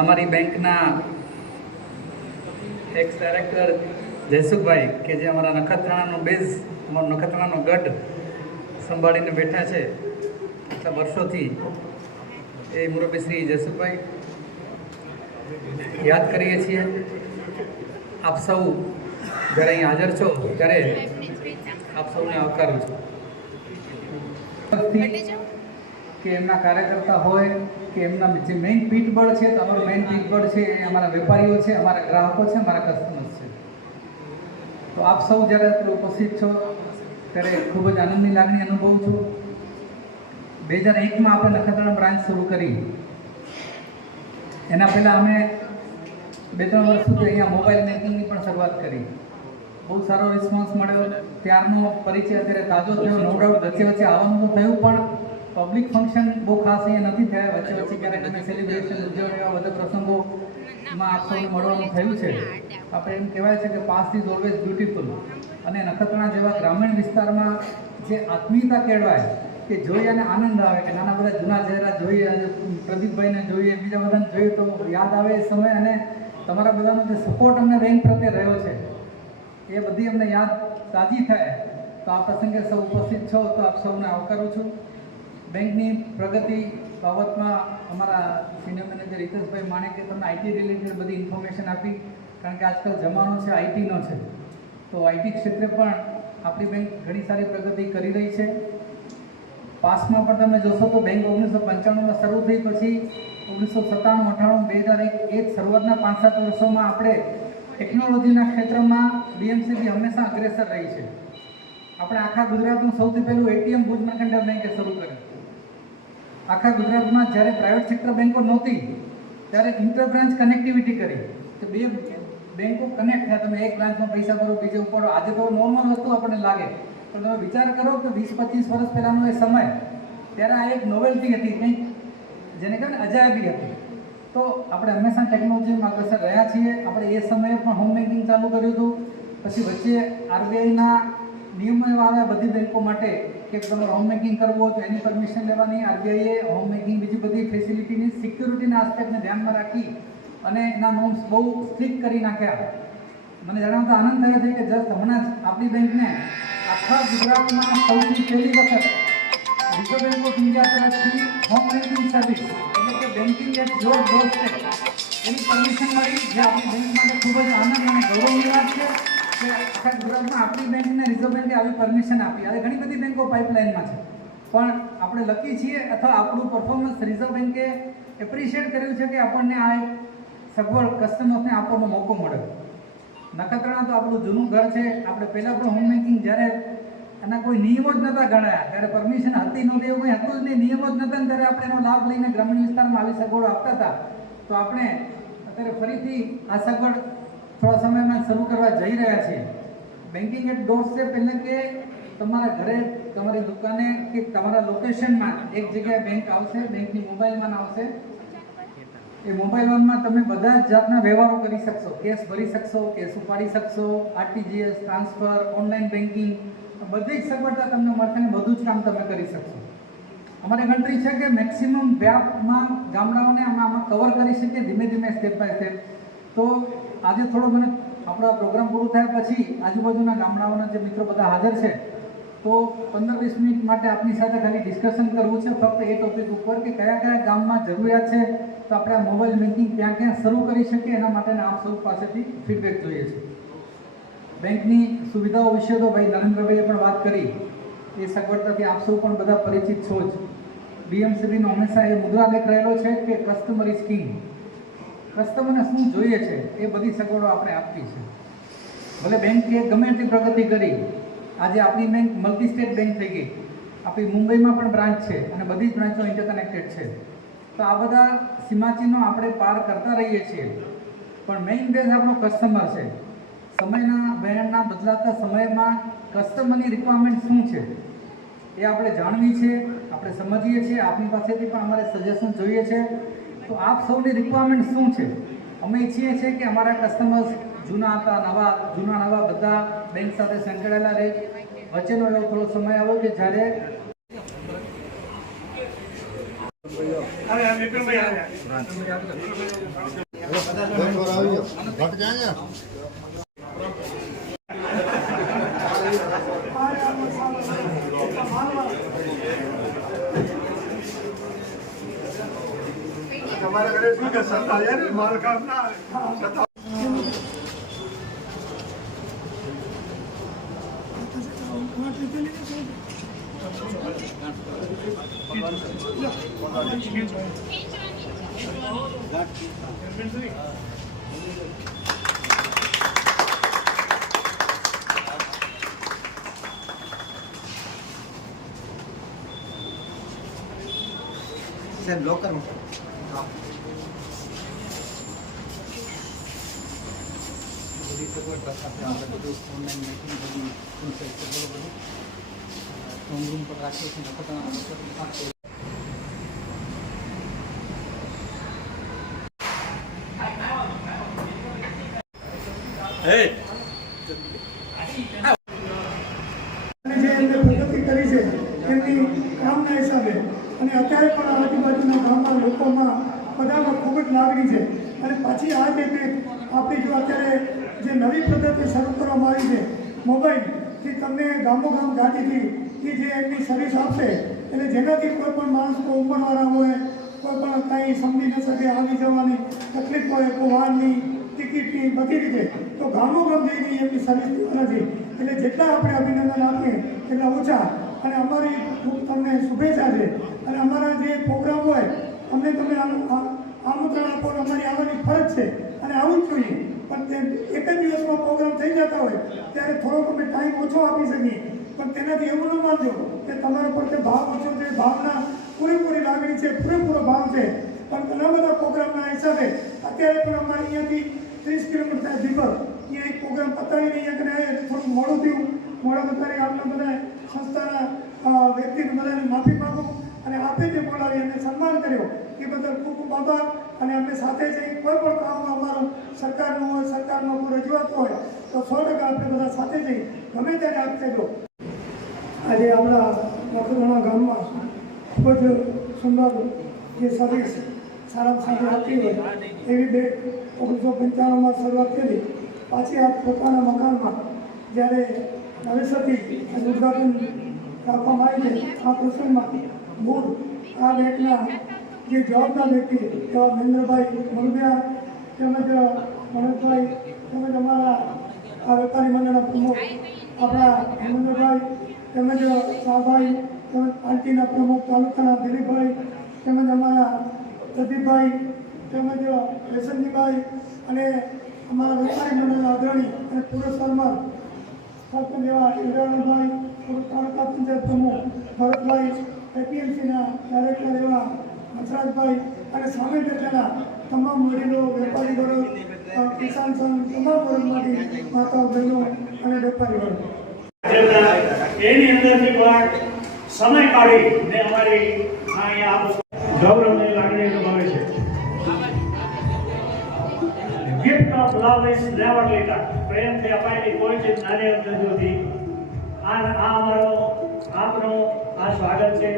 અમારી બેંકના x director Jaysukhbhai કે જે અમારા નખત્રાણાનો બેઝ, અમારો નખત્રાણાનો ગઢ સંભાળીને બેઠા છે એટલા વર્ષોથી, એ મુરબ્બી શ્રી જયસુખભાઈ યાદ કરીએ છીએ. આપ સૌ જ્યારે અહીં હાજર છો ત્યારે આપ સૌને આવકારું છું. કે એમના કાર્યકર્તા હોય કે એમના જે મેઇન પીઠબળ છે, તો અમારું મેઇન પીઠબળ છે એ અમારા વેપારીઓ છે, અમારા ગ્રાહકો છે, અમારા કસ્ટમર્સ છે. તો આપ સૌ જ્યારે ઉપસ્થિત છો ત્યારે ખૂબ જ આનંદની લાગણી અનુભવું છું. 2001માં આપણે નખત્રાણા બ્રાન્ચ શરૂ કરી. એના પહેલાં અમે 2-3 વર્ષ સુધી અહીંયા મોબાઈલ બેન્કિંગની પણ શરૂઆત કરી. બહુ સારો રિસ્પોન્સ મળ્યો. ત્યારનો પરિચય અત્યારે તાજો થયો. નો ડાઉટ વચ્ચે વચ્ચે આવવાનું તો થયું, પણ પબ્લિક ફંક્શન બહુ ખાસ અહીંયા નથી થયા. વચ્ચે વચ્ચે ક્યારેક અમે સેલિબ્રેશન ઉજવણી એવા બધા પ્રસંગોમાં આપ સૌને મળવાનું થયું છે. આપણે એમ કહેવાય છે કે પાસ્ટ ઇઝ ઓલવેઝ બ્યુટીફુલ. અને નખત્રાણા જેવા ગ્રામીણ વિસ્તારમાં જે આત્મીયતા કેળવાય, કે જોઈ અને આનંદ આવે, કે નાના બધા જૂના ચહેરા જોઈએ, પ્રદીપભાઈને જોઈએ, બીજા બધાને જોઈએ તો યાદ આવે એ સમય. અને તમારા બધાનો જે સપોર્ટ અમને બેંક પ્રત્યે રહ્યો છે એ બધી અમને યાદ તાજી થાય. તો આ પ્રસંગે સૌ ઉપસ્થિત છો તો આપ સૌને આવકારું છું. બેંકની પ્રગતિ બાબતમાં અમારા સિનિયર મેનેજર હિતેશભાઈ માણેકે તમને આઈટી રિલેટેડ બધી ઇન્ફોર્મેશન આપી, કારણ કે આજકાલ જમાનો છે આઈટીનો છે. તો આઈટી ક્ષેત્રે પણ આપણી બેંક ઘણી સારી પ્રગતિ કરી રહી છે. પાસમાં પણ તમે જોશો તો બેંક 1995માં શરૂ થઈ, પછી 1997, 98, 2001 એ શરૂઆતના 5-7 વર્ષોમાં આપણે ટેકનોલોજીના ક્ષેત્રમાં બીએમસીબી હંમેશા અગ્રેસર રહી છે. આપણે આખા ગુજરાતનું સૌથી પહેલું એટીએમ ભુજ મર્કન્ટાઇલ બેંકે શરૂ કર્યું. આખા ગુજરાતમાં જ્યારે પ્રાઇવેટ સેક્ટર બેંકો નહોતી ત્યારે ઇન્ટર બ્રાન્ચ કનેક્ટિવિટી કરી, તો બે બેંકો કનેક્ટ થયા. તમે એક બ્રાન્ચમાં પૈસા ભરો, બીજે ઉપાડો. આજે તો નોર્મલ વસ્તુ આપણને લાગે, પણ તમે વિચાર કરો કે 20-25 વર્ષ પહેલાંનો એ સમય, ત્યારે આ એક નોવેલ્ટી હતી, કંઈક જેને કહેવાય ને અજાયબી હતી. તો આપણે હંમેશા ટેકનોલોજીમાં અગ્રેસર રહ્યા છીએ. આપણે એ સમયે પણ હોમ બેન્કિંગ ચાલુ કર્યું હતું. પછી વચ્ચે આરબીઆઈના નિયમો એવા આવ્યા બધી બેંકો માટે કે તમારે હોમ બેન્કિંગ કરવું હોય તો એની પરમિશન લેવાની. આરબીઆઈએ હોમ બેન્કિંગ બીજી બધી ફેસિલિટીની સિક્યુરિટીના આસ્પેક્ટને ધ્યાનમાં રાખી અને એના નોર્મ્સ બહુ સ્ટ્રિક્ટ કરી નાખ્યા. મને જણાવતા આનંદ થયો છે કે જસ્ટ હમણાં જ આપણી બેંકને આખા ગુજરાતમાં સૌથી પહેલી વખત રિઝર્વ બેંક ઓફ ઇન્ડિયા તરફથી હોમ બેન્કિંગ સર્વિસ, એટલે કે બેન્કિંગ એટ યોર ડોરસ્ટેપ, એની પરમિશન મળી, જે આપણી બેંક માટે ખૂબ જ આનંદ અને ગૌરવની વાત છે કે આખા ગુજરાતમાં આપણી બેંકને રિઝર્વ બેંકે આવી પરમિશન આપી. હવે ઘણી બધી બેંકો પાઇપલાઇનમાં છે, પણ આપણે લકી છીએ અથવા આપણું પરફોર્મન્સ રિઝર્વ બેંકે એપ્રિશિએટ કર્યું છે કે આપણને આ એક સગવડ કસ્ટમર્સને આપવાનો મોકો મળ્યો. નખત્રાણા તો આપણું જૂનું ઘર છે. આપણે પહેલાં પણ હોમ બેન્કિંગ જ્યારે એના કોઈ નિયમો જ નહોતા ગણાયા, ત્યારે પરમિશન હતી નહોતી, એવું કંઈ હતું જ નહીં, નિયમો જ નહોતા, ત્યારે આપણે એનો લાભ લઈને ગ્રામીણ વિસ્તારમાં આવી સગવડો આપતા હતા. તો આપણે અત્યારે ફરીથી આ સગવડ થોડા સમયમાં શરૂ કરવા જઈ રહ્યા છીએ. બેન્કિંગ એટ ડોરસ્ટેપ એટલે કે તમારા ઘરે, તમારી દુકાને કે તમારા લોકેશનમાં એક જગ્યાએ બેંક આવશે. બેંકની મોબાઈલમાં આવશે. એ મોબાઈલમાં તમે બધા જ જાતના વ્યવહારો કરી શકશો. કેશ ભરી શકશો, કેશ ઉપાડી શકશો, આરટીજીએસ, ટ્રાન્સફર, ઓનલાઈન બેન્કિંગ, બધી જ સગવડતા તમને મળશે અને બધું જ કામ તમે કરી શકશો. અમારી ગણતરી છે કે મેક્સિમમ વ્યાપમાં ગામડાઓને આમાં કવર કરી શકીએ ધીમે ધીમે, સ્ટેપ બાય સ્ટેપ. તો આજે થોડો મને આપણો પ્રોગ્રામ પૂરો થયા પછી આજુબાજુના ગામડાઓના જે મિત્રો બધા હાજર છે, તો 15-20 મિનિટ માટે આપની સાથે ખાલી ડિસ્કશન કરવું છે ફક્ત એ ટોપિક ઉપર કે કયા કયા ગામમાં જરૂરિયાત છે, તો આપણે આ મોબાઈલ બેન્કિંગ ક્યાં ક્યાં શરૂ કરી શકીએ, એના માટેના આપ સૌ પાસેથી ફીડબેક જોઈએ છે. બેંકની સુવિધાઓ વિશે તો ભાઈ નરેન્દ્રભાઈએ પણ વાત કરી. એ સગવડતાથી આપ સૌ પણ બધા પરિચિત છો જ. બીએમસીબીનો હંમેશા એ મુદ્રાલેખ રહેલો છે કે કસ્ટમર ઇઝ કિંગ. કસ્ટમરને શું જોઈએ છે એ બધી સગવડો આપણે આપવી છે. ભલે બેંકે ગમે તેટલી પ્રગતિ કરી, આજે આપણી બેંક મલ્ટી સ્ટેટ બેંક થઈ ગઈ. આપણી મુંબઈમાં પણ બ્રાન્ચ છે અને બધી જ બ્રાન્ચો ઇન્ટરકનેક્ટેડ છે. તો આ બધા સીમાચિહ્નો આપણે પાર કરતા રહીએ છીએ, પણ મેઇન બેઝ આપણો કસ્ટમર છે. સમયના વહેણના બદલાતા સમયમાં કસ્ટમરની રિક્વાયરમેન્ટ શું છે એ આપણે જાણવી છે, આપણે સમજીએ છીએ. આપની પાસેથી પણ અમારે સજેશન જોઈએ છે. તો આપ સૌની રિક્વાયરમેન્ટ શું છે? અમે ઈચ્છીએ છીએ કે અમારા કસ્ટમર્સ જૂના હતા, જૂના નવા બધા બેંક સાથે સંકળાયેલા રહે. વચ્ચેનો એવો થોડો સમય આવ્યો કે જ્યારે घट जाएंगे। हमारे घरे શું સત્તા છે ને માલ કામ ના સત્તા सर ब्लॉक करूँ ऑनलाइन मीटिंग होम रूम पर राखी પ્રગતિ કરી છે એમની કામના હિસાબે અને અત્યારે પણ આજુબાજુના ગામના લોકોમાં બધામાં ખૂબ જ લાગણી છે અને પાછી આ જે આપણી જો અત્યારે જે નવી પદ્ધતિ શરૂ કરવામાં આવી છે મોબાઈલથી તમને ગામોગામ ગાડીથી એ જે એમની સર્વિસ આપશે એટલે જેનાથી કોઈ પણ માણસ કોઈ ઉંમરવાળા હોય કોઈ પણ કાંઈ સમજી ન શકે આવી જવાની તકલીફ હોય કોઈ વાહનની ટિકિટની બધી રીતે તો ગામોગામ જઈને એમની સર્વિસ નથી એટલે જેટલા આપણે અભિનંદન આપીએ એટલા ઓછા અને અમારી ખૂબ તમને શુભેચ્છા છે અને અમારા જે પ્રોગ્રામ હોય અમને તમે આમંત્રણ આપો અમારી આવવાની ફરજ છે અને આવવું જ જોઈએ પણ તે એક જ દિવસમાં પ્રોગ્રામ થઈ જતા હોય ત્યારે થોડોક અમે ટાઈમ ઓછો આપી શકીએ પણ તેનાથી એવું ન માનજો કે તમારા પર તે ભાવ ઓછો છે ભાવના પૂરેપૂરી લાગણી છે પૂરેપૂરો ભાવ છે પણ ઘણા બધા પ્રોગ્રામના હિસાબે અત્યારે પણ અમારે અહીંયાથી 30 કિલોમીટર થાય દીપક અહીંયા એક પ્રોગ્રામ પતાવીને અહીંયા કને આવ્યા એટલે થોડું મોડું થયું મોડા બતાવી આપણે બધા સંસ્થાના વ્યક્તિને બધાની માફી માગું અને આપે જે બોલાવી અને સન્માન કર્યો એ બદલ ખૂબ ખૂબ આભાર અને અમે સાથે જઈ કોઈ પણ કામ અમારું સરકારનું હોય સરકારનો કોઈ રજૂઆત હોય તો 100% આપણે બધા સાથે જઈ ગમે ત્યારે આપ કહેજો આજે આપણા નખત્રાણા ગામમાં ખૂબ જ સુંદર જે સર્વિસ સારામાં સારી આપતી હોય એવી 1995માં શરૂઆત કરી પાછી આ પોતાના મકાનમાં જ્યારે નવેસરથી ઉદ્ઘાટન રાખવામાં આવી છે આ પ્રસંગમાં મૂળ આ બેંકના જે જવાબદાર વ્યક્તિ એવા મહેન્દ્રભાઈ મુરગિયા તેમજ મનોજભાઈ તેમજ અમારા આ વેપારી મંડળના પ્રમુખ આપણા હેમેન્દ્રભાઈ તેમજ શાહભાઈ તેમજ પાર્ટીના પ્રમુખ તાલુકાના દિલીપભાઈ તેમજ અમારા પ્રદીપભાઈ તેમજ રેશનજીભાઈ અને અમારા વેપારી મંડળના અગ્રણી અને પુરસ્કારમાં સરપંચ એવા ઇન્દ્રાણભાઈ તાલુકા પંચાયત પ્રમુખ ભરતભાઈ એપીએમસીના ડાયરેક્ટર એવા હંસરાજભાઈ અને સામે બેઠેલા તમામ વડીલો વેપારી વર્ગ કિસાન સંઘ તમામ વર્ગમાંથી માતાઓ બહેનો અને વેપારી વર્ગ એની અંદરથી પણ સમય કાઢીને અમારી અહીંયા ગૌરવની લાગણી અનુભવે છે. Gift of love is never letter. પ્રેમથી અપાયેલી કોઈ ચીજ નાની નથી હોતી. આ અમારો આપનો આ સ્વાગત છે.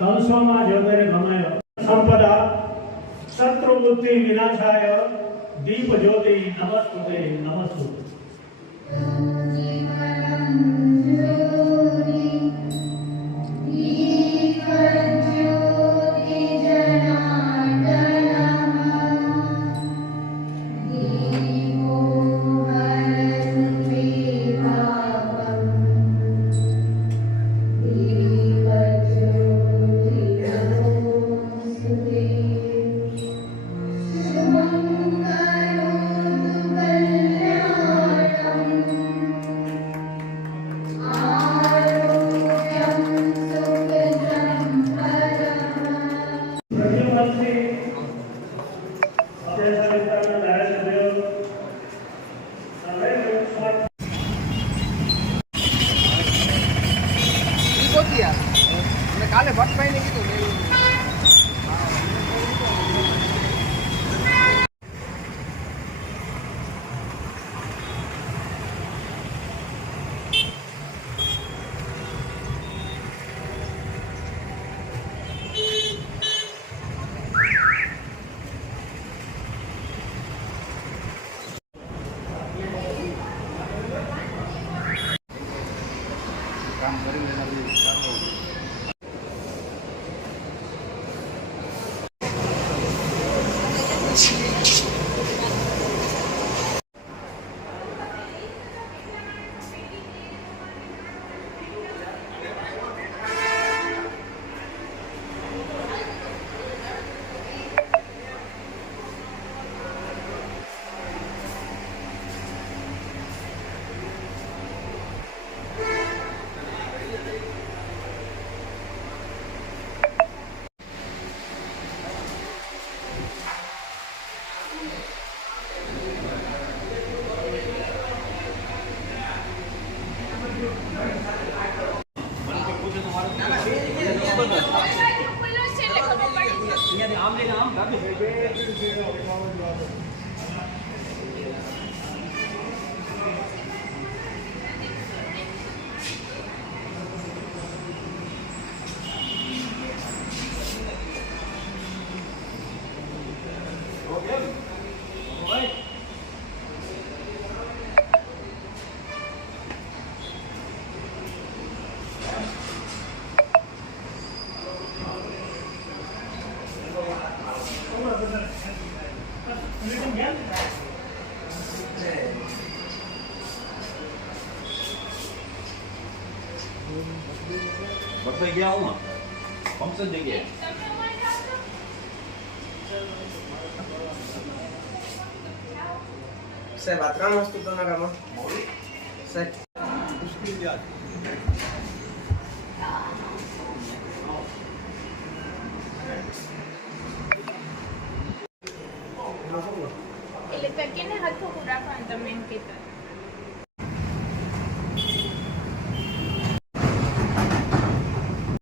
કંસોમાં જોગરે ગમે સંપદા શત્રુ બુદ્ધિ વિનાશાય દીપ જ્યોતિ નમસ્તુતે નમસ્તુતે. Kanya કાલે ભટ્ટભાઈને કીધું કામ કરી લેતા સારું. બસ ગયા હું ફંક્શન જગ્યાએ સાહેબ આ 3 વસ્તુ તમારામાં સાહેબ એટલે પેકેને હાથો રાખવાનું તમે એમ કહેતા